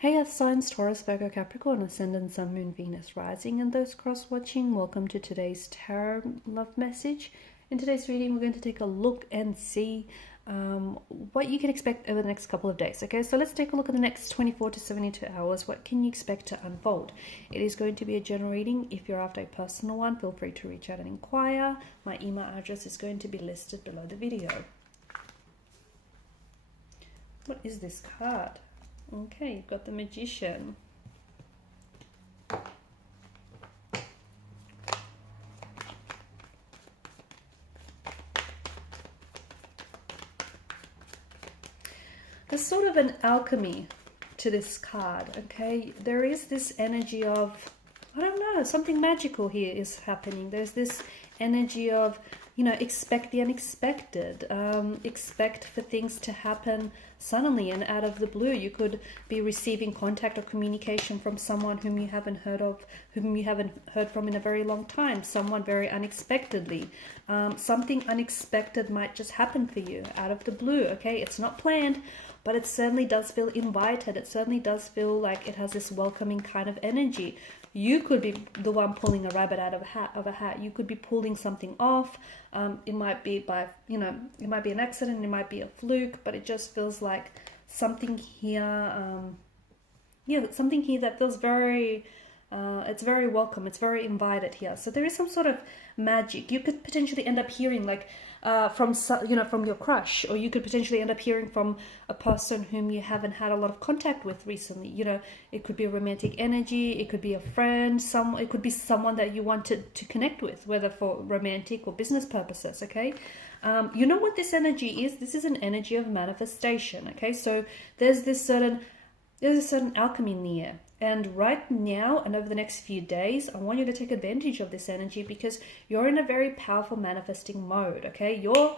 Hey Earth signs, Taurus, Virgo, Capricorn, Ascendant, Sun, Moon, Venus, Rising, and those cross-watching. Welcome to today's tarot love message. In today's reading, we're going to take a look and see what you can expect over the next couple of days. Okay, so let's take a look at the next 24 to 72 hours. What can you expect to unfold? It is going to be a general reading. If you're after a personal one, feel free to reach out and inquire. My email address is going to be listed below the video. What is this card? Okay, you've got the Magician. There's sort of an alchemy to this card, okay? There is this energy of, I don't know, something magical here is happening. There's this energy of, you know, expect the unexpected. Expect for things to happen suddenly and out of the blue. You could be receiving contact or communication from someone whom you haven't heard of, whom you haven't heard from in a very long time, someone very unexpectedly. Something unexpected might just happen for you out of the blue, okay? It's not planned, but it certainly does feel invited. It certainly does feel like it has this welcoming kind of energy. You could be the one pulling a rabbit out of a hat. You could be pulling something off. It might be by, you know, it might be an accident. It might be a fluke, but it just feels like something here. Yeah, something here that feels very. It's very welcome. It's very invited here. So there is some sort of magic. You could potentially end up hearing like from your crush, or you could potentially end up hearing from a person whom you haven't had a lot of contact with recently. You know, it could be a romantic energy. It could be a friend. It could be someone that you wanted to connect with, whether for romantic or business purposes. Okay. You know what this energy is? This is an energy of manifestation. Okay. So there's a certain alchemy in the air. And right now and over the next few days, I want you to take advantage of this energy because you're in a very powerful manifesting mode, okay? You're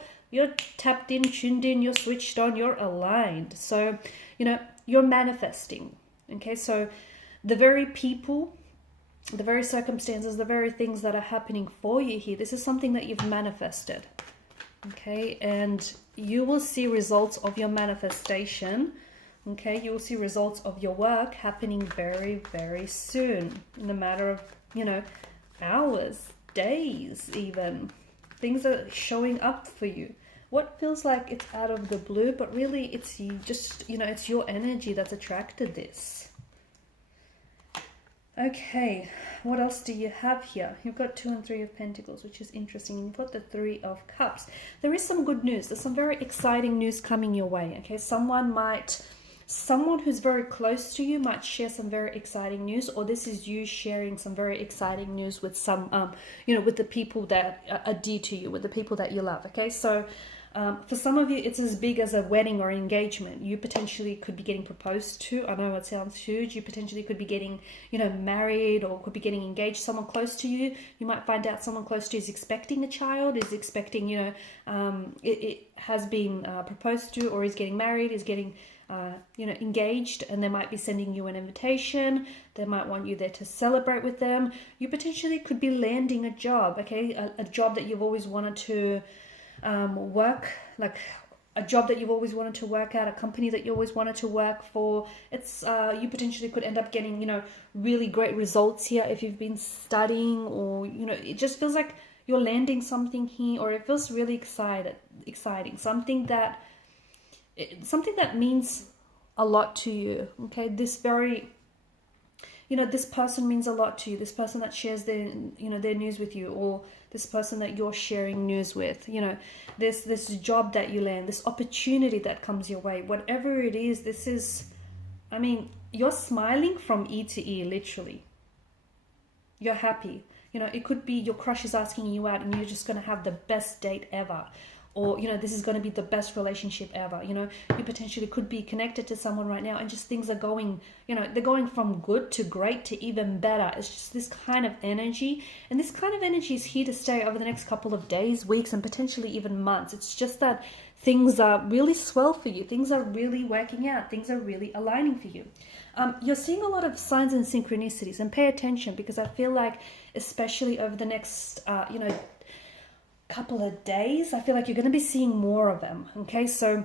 tapped in, tuned in, you're switched on, you're aligned. So, you know, you're manifesting, okay? So the very people, the very circumstances, the very things that are happening for you here, this is something that you've manifested, okay? And you will see results of your manifestation. Okay, you will see results of your work happening very, very soon. In a matter of, you know, hours, days even. Things are showing up for you. What feels like it's out of the blue, but really it's you just, you know, it's your energy that's attracted this. Okay, what else do you have here? You've got 2 and 3 of Pentacles, which is interesting. You've got the 3 of Cups. There is some good news. There's some very exciting news coming your way. Okay, someone who's very close to you might share some very exciting news, or this is you sharing some very exciting news with some, you know, with the people that are dear to you, with the people that you love. Okay, so for some of you, it's as big as a wedding or engagement. You potentially could be getting proposed to. I know it sounds huge. You potentially could be getting, you know, married, or could be getting engaged. Someone close to you. You might find out someone close to you is expecting a child, is expecting, you know, it has been proposed to, or is getting married, is getting you know, engaged, and they might be sending you an invitation. They might want you there to celebrate with them. You potentially could be landing a job, okay, a job that you've always wanted to work, like a job that you've always wanted to work at, a company that you always wanted to work for. It's you potentially could end up getting, you know, really great results here if you've been studying, or, you know, it just feels like you're landing something here, or it feels really exciting, something that means a lot to you. Okay, this very, you know, this person means a lot to you. This person that shares their, you know, their news with you, or this person that you're sharing news with. You know, this job that you land, this opportunity that comes your way, whatever it is. This is, I mean, you're smiling from ear to ear, literally. You're happy. You know, it could be your crush is asking you out, and you're just going to have the best date ever. Or, you know, this is going to be the best relationship ever. You know, you potentially could be connected to someone right now, and just things are going, you know, they're going from good to great to even better. It's just this kind of energy. And this kind of energy is here to stay over the next couple of days, weeks, and potentially even months. It's just that things are really swell for you. Things are really working out. Things are really aligning for you. You're seeing a lot of signs and synchronicities, and pay attention, because I feel like, especially over the next, you know, couple of days, I feel like you're going to be seeing more of them. Okay, so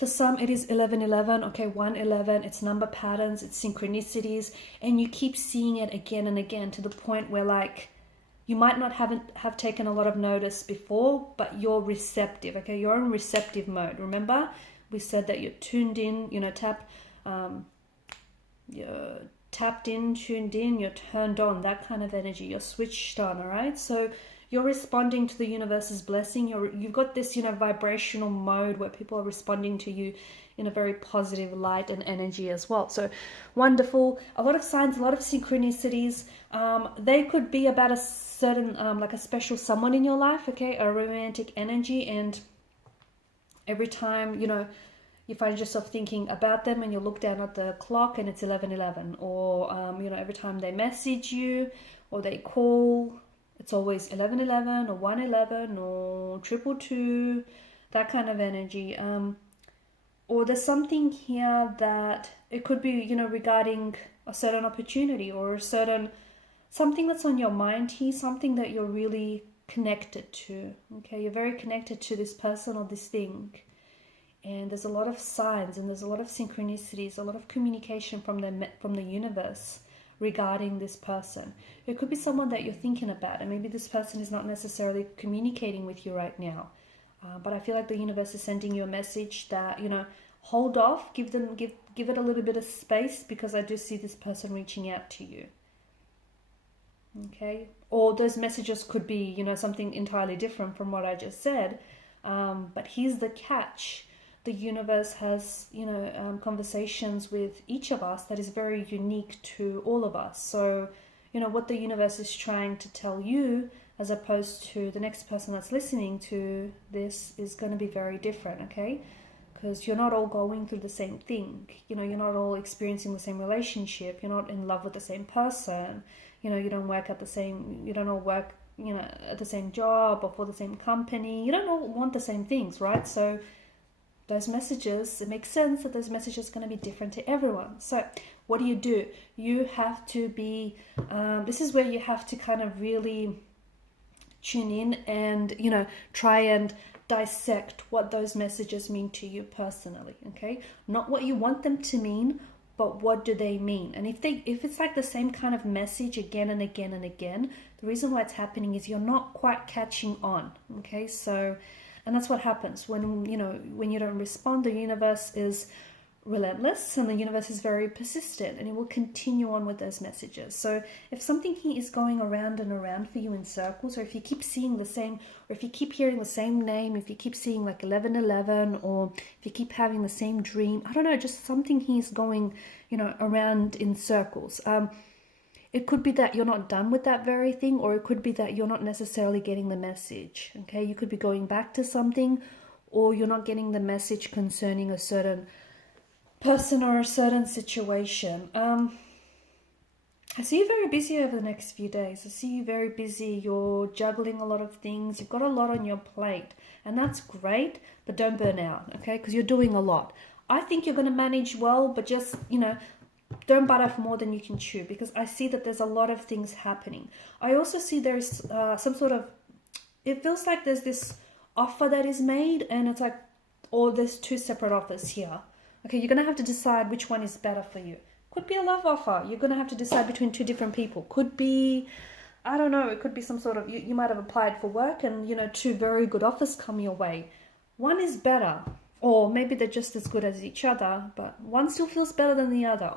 For some, it is 1111, okay, 111, it's number patterns, it's synchronicities, and you keep seeing it again and again to the point where, like, you might not have taken a lot of notice before, but you're receptive, okay? You're in receptive mode. Remember, we said that you're tuned in, you know, you're tapped in, tuned in, you're turned on, that kind of energy. You're switched on, all right? So you're responding to the universe's blessing. You've got this, you know, vibrational mode where people are responding to you in a very positive light and energy as well. So wonderful. A lot of signs, a lot of synchronicities. They could be about a certain, like a special someone in your life, okay? A romantic energy. And every time, you know, you find yourself thinking about them and you look down at the clock and it's 11:11. Or, you know, every time they message you or they call, it's always 11:11 or 1:11 or 222, that kind of energy. Or there's something here that it could be, you know, regarding a certain opportunity or a certain, something that's on your mind here, something that you're really connected to, okay? You're very connected to this person or this thing. And there's a lot of signs and there's a lot of synchronicities, a lot of communication from the universe regarding this person. It could be someone that you're thinking about, and maybe this person is not necessarily communicating with you right now. But I feel like the universe is sending you a message that, you know, hold off, give it a little bit of space, because I do see this person reaching out to you. Okay? Or those messages could be, you know, something entirely different from what I just said. But here's the catch. The universe has, you know, conversations with each of us that is very unique to all of us. So, you know, what the universe is trying to tell you as opposed to the next person that's listening to this is going to be very different, okay? Because you're not all going through the same thing. You know, you're not all experiencing the same relationship. You're not in love with the same person. You know, you don't work at the same, you don't all work, you know, at the same job or for the same company. You don't all want the same things, right? So those messages, it makes sense that those messages are going to be different to everyone. So what do? You have to be, this is where you have to kind of really tune in and, you know, try and dissect what those messages mean to you personally, okay? Not what you want them to mean, but what do they mean? And if it's like the same kind of message again and again and again, the reason why it's happening is you're not quite catching on, okay? So, and that's what happens when, you know, when you don't respond. The universe is relentless and the universe is very persistent, and it will continue on with those messages. So if something here is going around and around for you in circles, or if you keep seeing the same, or if you keep hearing the same name, if you keep seeing like 11:11, or if you keep having the same dream, I don't know, just something here is going, you know, around in circles. It could be that you're not done with that very thing, or it could be that you're not necessarily getting the message, okay? You could be going back to something, or you're not getting the message concerning a certain person or a certain situation. I see you very busy over the next few days. I see you very busy. You're juggling a lot of things. You've got a lot on your plate, and that's great, but don't burn out, okay? Because you're doing a lot. I think you're going to manage well, but just, you know, don't bite off more than you can chew, because I see that there's a lot of things happening. I also see there's some sort of, it feels like there's this offer that is made, and it's like, or there's two separate offers here. Okay, you're going to have to decide which one is better for you. Could be a love offer. You're going to have to decide between two different people. Could be, I don't know, it could be some sort of, you might have applied for work and, you know, two very good offers come your way. One is better, or maybe they're just as good as each other, but one still feels better than the other.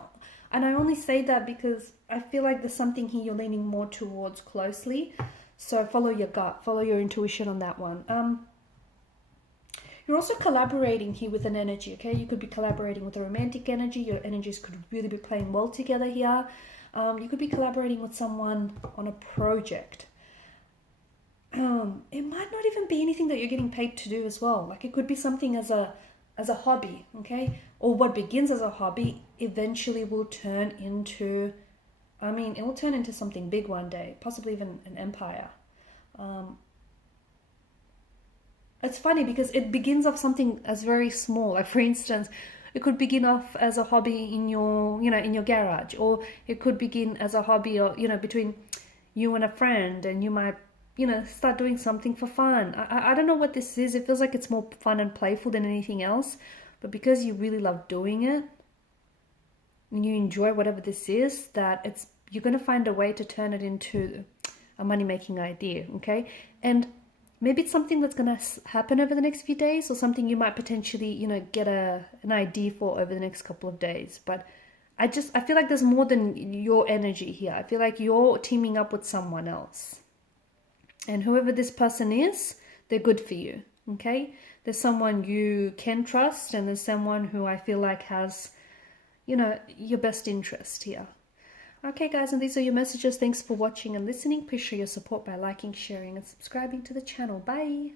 And I only say that because I feel like there's something here you're leaning more towards closely. So follow your gut, follow your intuition on that one. You're also collaborating here with an energy, okay? You could be collaborating with a romantic energy. Your energies could really be playing well together here. You could be collaborating with someone on a project. It might not even be anything that you're getting paid to do as well. Like, it could be something as a hobby, okay? Or what begins as a hobby eventually will turn into, it will turn into something big one day, possibly even an empire. It's funny because it begins off something as very small. Like, for instance, it could begin off as a hobby in your, in your garage, or it could begin as a hobby, or, between you and a friend, and you might, start doing something for fun. I don't know what this is. It feels like it's more fun and playful than anything else, but because you really love doing it and you enjoy whatever this is, that you're going to find a way to turn it into a money-making idea, okay? And maybe it's something that's going to happen over the next few days, or something you might potentially, you know, get an idea for over the next couple of days. But I feel like there's more than your energy here. I feel like you're teaming up with someone else. And whoever this person is, they're good for you, okay? There's someone you can trust, and there's someone who I feel like has, you know, your best interest here. Okay, guys, and these are your messages. Thanks for watching and listening. Please show your support by liking, sharing, and subscribing to the channel. Bye.